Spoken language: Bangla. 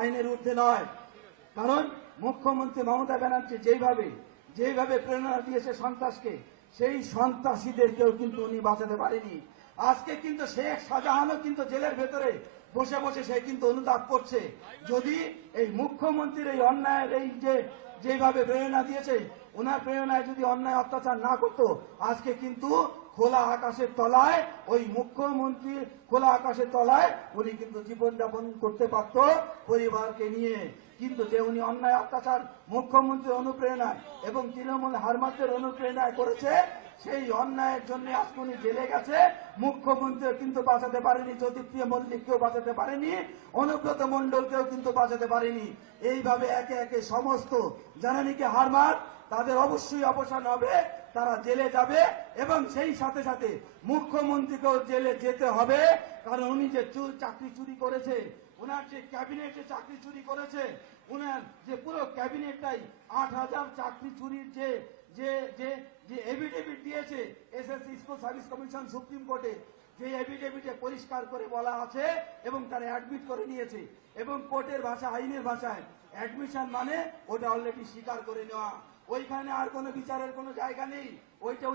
আইনের ঊর্ধ্বে নয়। কারণ মুখ্যমন্ত্রী মমতা ব্যানার্জি যেভাবে প্রেরণা দিয়েছে সন্ত্রাসকে, সেই সন্ত্রাসীদেরকেও কিন্তু উনি বাঁচাতে পারেনি। আজকে কিন্তু শেখ শাহজাহানও কিন্তু জেলের ভেতরে বসে বসে সে কিন্তু অনুতাপ করছে। যদি এই মুখ্যমন্ত্রীর এই অন্যায়ের এই যেভাবে প্রেরণা দিয়েছে, ওনার প্রেরণায় যদি অন্যায় অত্যাচার না করতো, আজকে কিন্তু খোলা আকাশের তলায় ওই মুখ্যমন্ত্রী খোলা আকাশের তলায় উনি কিন্তু জীবনযাপন করতে পারত পরিবারকে নিয়ে। কিন্তু যে উনি অন্যায় অত্যাচার মুখ্যমন্ত্রীর অনুপ্রেরণায় এবং তৃণমূল হারমাতের অনুপ্রেরণায় করেছে, সেই অন্যায়ের জন্য আজকে উনি জেলে গেছে। মুখ্যমন্ত্রীও কিন্তু বাঁচাতে পারেনি, জ্যোতিপ্রিয় মল্লিককেও বাঁচাতে পারেনি, অনুব্রত মণ্ডলকেও কিন্তু বাঁচাতে পারেনি। এইভাবে একে একে সমস্ত যারা নাকি হারমাত, তাদের অবশ্যই অবসান হবে, তারা জেলে যাবে এবং সেই সাথে সাথে মুখ্যমন্ত্রীকেও জেলে যেতে হবে। কারণ উনি যে চাকরি চুরি করেছে, ওনার যে ক্যাবিনেটে চাকরি চুরি করেছে, ওনার যে পুরো ক্যাবিনেটটাই 8,000 চাকরি চুরির যে এফিডেভিট দিয়েছে SSC school service commission supreme কোর্টে, যে এফিডেভিটে পরিষ্কার করে বলা আছে এবং তারা অ্যাডমিট করে নিয়েছে, এবং কোর্টের ভাষা আইনের ভাষায় অ্যাডমিশন মানে ওটা অলরেডি স্বীকার করে নেওয়া। ওইখানে আর কোনো বিচারের কোনো জায়গা নেই। ওইটা